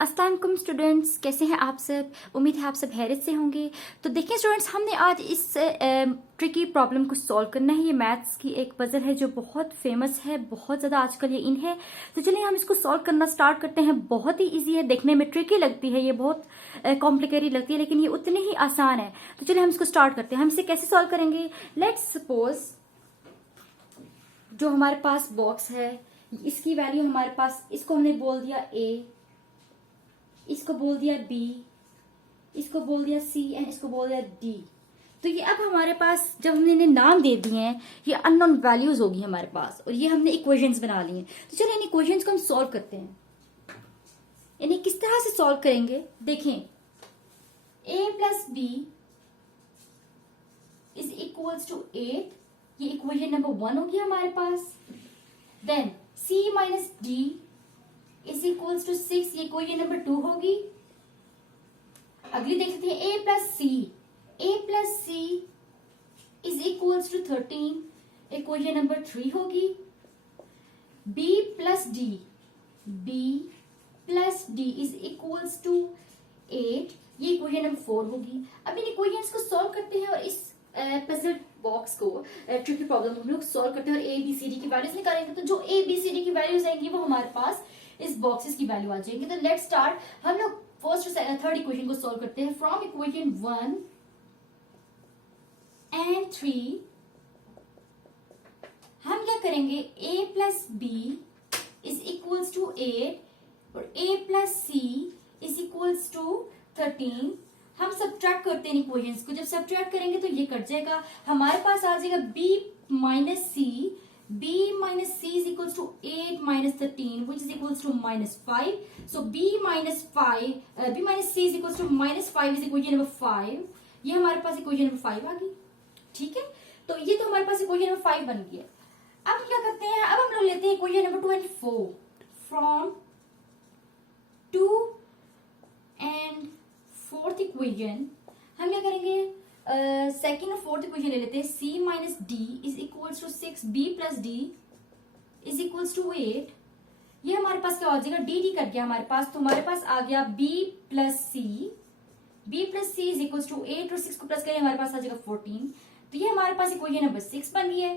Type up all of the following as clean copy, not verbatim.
अस्सलाम वालेकुम स्टूडेंट्स, कैसे हैं आप सब। उम्मीद है आप सब हैरियत से होंगे। तो देखिए स्टूडेंट्स, हमने आज इस ट्रिकी प्रॉब्लम को सॉल्व करना है। ये मैथ्स की एक पजल है जो बहुत फेमस है, बहुत ज़्यादा आजकल ये इन है। तो चलिए हम इसको सॉल्व करना स्टार्ट करते हैं। बहुत ही ईजी है, देखने में ट्रिकी लगती है, ये बहुत कॉम्प्लिकेटेड लगती है, लेकिन ये उतनी ही आसान है। तो चलिए हम इसको स्टार्ट करते हैं। हम इसे कैसे सॉल्व करेंगे। लेट्स सपोज जो हमारे पास बॉक्स है, इसकी वैल्यू हमारे पास, इसको हमने बोल दिया ए, इसको बोल दिया बी, इसको बोल दिया सी एंड इसको बोल दिया डी। तो ये अब हमारे पास जब हमने इन्हें नाम दे दिए हैं, ये अननोन वैल्यूज होगी हमारे पास, और ये हमने इक्वेशंस बना ली हैं। तो चलिए इन इक्वेशंस को हम सॉल्व करते हैं। इन्हें किस तरह से सॉल्व करेंगे देखें। a plus B is equals to 8, ये इक्वेशन नंबर 1 होगी हमारे पास। Then c minus D is equals to 6, ये इक्वेशन नंबर 2 होगी। अगली देख सकते हैं a plus C is equals to 13, equation number 3 होगी। b plus D is equals to 8, ये इक्वेशन नंबर 4 होगी। अब इन इक्वेशंस को सॉल्व करते हैं और इस पजल बॉक्स को, ट्रिकी प्रॉब्लम हम लोग सॉल्व करते हैं और ए बी सी डी की वैल्यूज निकालेंगे। तो जो ए बी सी डी की वैल्यूज आएंगी वो हमारे पास इस बॉक्सेस की वैल्यू आ जाएंगी। तो लेट्स स्टार्ट। हम लोग फर्स्ट और थर्ड इक्वेशन को सॉल्व करते हैं। फ्रॉम इक्वेशन 1 एंड 3 हम क्या करेंगे, a plus B is equals to 8 और a plus C is equals to 13। हम सब्ट्रैक्ट करते हैं इक्वेशंस को। जब सब्ट्रैक्ट करेंगे तो ये कट जाएगा, हमारे पास आ जाएगा b minus c is equals to 8 minus 13, which is equals to minus 5. So b minus c is equals to minus 5 is equation number 5. ये हमारे पास इक्वेशन नंबर 5 आ गई। ठीक है, तो ये तो हमारे पास इक्वेशन नंबर 5 बन गया। अब क्या करते हैं, अब हम लोग लेते हैं equation number 2 and 4। From 2 and 4th equation हम क्या करेंगे, सेकेंड और फोर्थ इक्वेशन ले लेते हैं। c minus D is equals to 6, b plus D is equals to 8। ये हमारे पास क्या हो जाएगा, डी कट गया हमारे पास, तो हमारे पास आ गया b plus C is equals to 8 और 6 को प्लस करें हमारे पास आ जाएगा 14। तो ये हमारे पास इक्वेशन नंबर 6 बन गई है।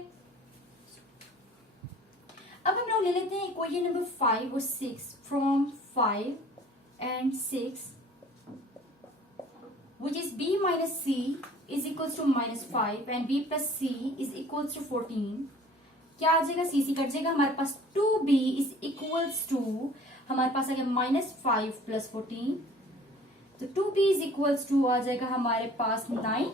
अब हम लोग ले लेते हैं इक्वेशन नंबर 5 और 6। From 5 and 6 which is b minus c is equals to minus 5 and b plus c is equals to 14। क्या आ जाएगा, c कट जाएगा, हमारे पास 2b is equals to, हमारे पास आ गया minus 5 plus 14। तो 2b is equals to आ जाएगा हमारे पास 9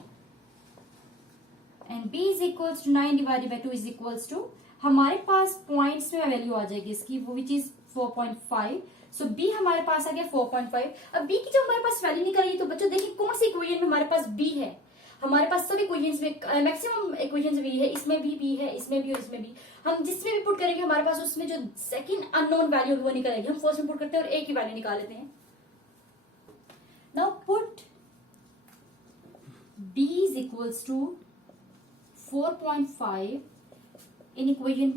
and b is equals to 9 divided by 2 is equals to, हमारे पास पॉइंट्स में वैल्यू आ जाएगी इसकी, वो which is 4.5। सो b हमारे पास आ गया 4.5। अब b की जो हमारे पास वैल्यू निकाली, तो बच्चों देखिए कौन सी इक्वेशन में हमारे पास b है। हमारे पास सभी इक्वेशंस में मैक्सिमम इक्वेशंस भी है, इसमें भी b है, इसमें भी और इसमें भी। हम जिसमें भी पुट करेंगे हमारे पास उसमें जो सेकंड अननोन वैल्यू वो निकलेगी। हम फर्स्ट में पुट करते हैं और a की वैल्यू निकाल लेते हैं। Now put b is equals to 4.5 in equation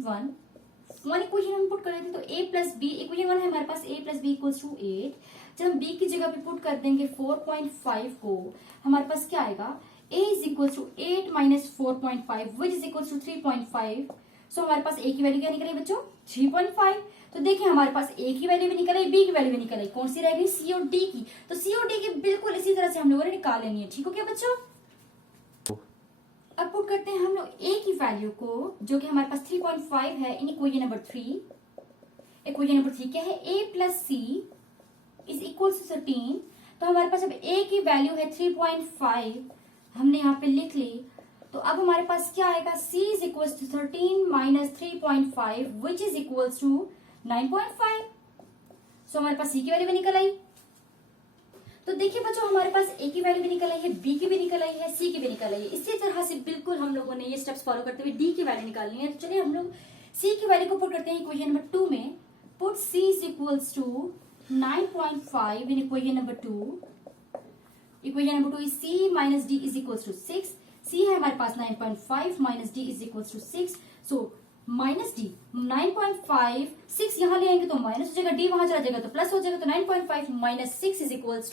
1 equation हम पुट कर देते हैं। तो a प्लस बी, इक्वेशन 1 है हमारे पास a plus B equals to 8। जब हम b की जगह पे पुट कर देंगे 4.5 को, हमारे पास क्या आएगा, a is equals to 8 minus 4.5 which is equals to 3.5। So हमारे पास a की वैल्यू क्या निकली बच्चों, 3.5। तो देखिए हमारे पास a की वैल्यू भी निकल आई, b की वैल्यू भी निकल आई, कौन सी रह गई, c और d की। तो c और d की बिल्कुल इसी तरह से हम लोगों ने निकाल लेनी है। ठीक हो क्या बच्चों। अब पुट करते हैं हम लोग a की वैल्यू को, जो कि हमारे पास 3.5 है, in equation number 3। Equation number 3 क्या है, a plus C is equal to 13। तो हमारे पास अब a की वैल्यू है 3.5, हमने यहाँ पे लिख ली। तो अब हमारे पास क्या आएगा, c is equal to 13 minus 3.5 which is equal to 9.5। So हमारे पास c की वैल्यू भी निकल आई। तो देखिए बच्चों, हमारे पास a की वैल्यू भी निकल आई है, b की भी निकल आई है, c की भी निकल आई है। इसी तरह से बिल्कुल हम लोगों ने ये स्टेप्स फॉलो करते हुए d की वैल्यू निकालनी है। तो चलिए हम लोग c की वैल्यू को पुट करते हैं इक्वेशन नंबर 2 में। Put c is equals to 9.5 in equation number 2। Equation number 2 is c minus d is equals to 6। c है हमारे पास 9.5 minus d is equals to 6। So minus D 9.5 6 यहां ले आएंगे तो माइनस हो जाएगा, डी वहां चला जाएगा तो प्लस हो जाएगा, तो 9.5 माइनस 6 इज इक्वल्स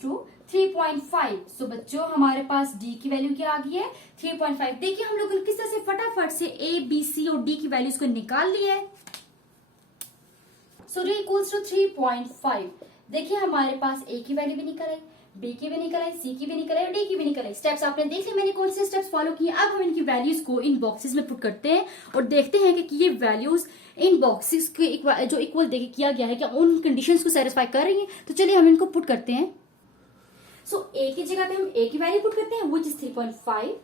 टू 3.5। सो बच्चों हमारे पास डी की वैल्यू क्या आ गई है 3.5। देखिए हम लोगों ने किस तरह से फटाफट से ए बी सी और डी की वैल्यूज को निकाल लिया है। सो डी इक्वल्स टू 3.5। देखिए हमारे पास ए की वैल्यू भी निकल आई, बी की भी निकल आई, सी की भी निकल आई और डी की भी निकल आई। स्टेप्स आपने देख लिया मैंने कौन से स्टेप्स फॉलो किए। अब हम इनकी वैल्यूज को इन बॉक्सेस में पुट करते हैं और देखते हैं कि ये वैल्यूज इन बॉक्सेस के जो इक्वल देखिए किया गया है क्या उन कंडीशंस को सेटिस्फाई कर रही है। तो चलिए हम इनको पुट करते हैं। सो ए की जगह पे हम ए की वैल्यू पुट करते हैं व्हिच इज 3.5।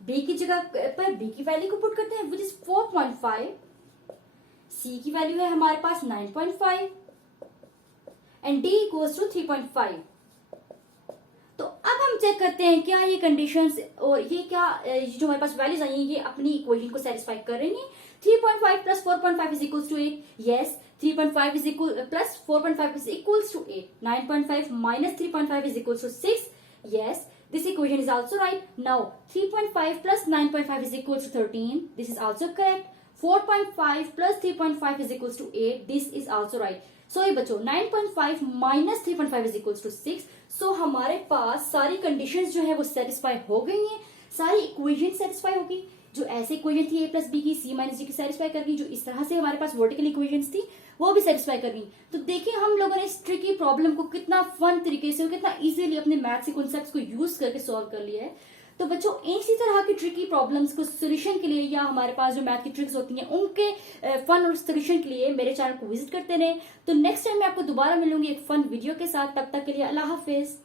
बी की जगह पर बी की वैल्यू को पुट करते हैं व्हिच इज 4.5। सी की वैल्यू है हमारे पास 9.5 एंड डी इक्वल्स टू 3.5। तो अब हम चेक करते हैं क्या ये कंडीशंस और ये क्या जो हमारे पास वैल्यूज आई हैं ये अपनी इक्वेशन को सेटिस्फाई कर रही हैं। 3.5 plus 4.5 is equals to 8। Yes 3.5 is equal plus 4.5 is equals to 8। 9.5 minus 3.5 is equals to 6। Yes this equation is also right. Now 3.5 plus 9.5 is equals to 13. This is also correct. 4.5 plus 3.5 is equals to 8. This is also right. So ये बच्चों 9.5 minus 3.5 is equals to 6. So हमारे पास सारी conditions जो है वो satisfy हो गई हैं, सारी equation satisfy हो गई। जो ऐसे इक्वेशन थी a प्लस बी की c माइनस डी की सेटिस्फाई कर गई, जो इस तरह से हमारे पास वर्टिकल इक्वेशंस थी वो भी सेटिस्फाई कर गई। तो देखिए हम लोगों ने इस ट्रिकी प्रॉब्लम को कितना फन तरीके से और कितना इजीली अपने मैथ्स के कॉन्सेप्ट्स को यूज करके सॉल्व कर लिया है। तो बच्चों इसी तरह की ट्रिकी प्रॉब्लम्स को सोल्यूशन के लिए या हमारे पास जो मैथ की ट्रिक्स होती हैं उनके फन और सोल्यूशन के लिए मेरे चैनल को विजिट करते रहे। तो नेक्स्ट टाइम मैं आपको दोबारा मिलूंगी एक फन वीडियो के साथ। तब तक के लिए अल्लाह हाफिज।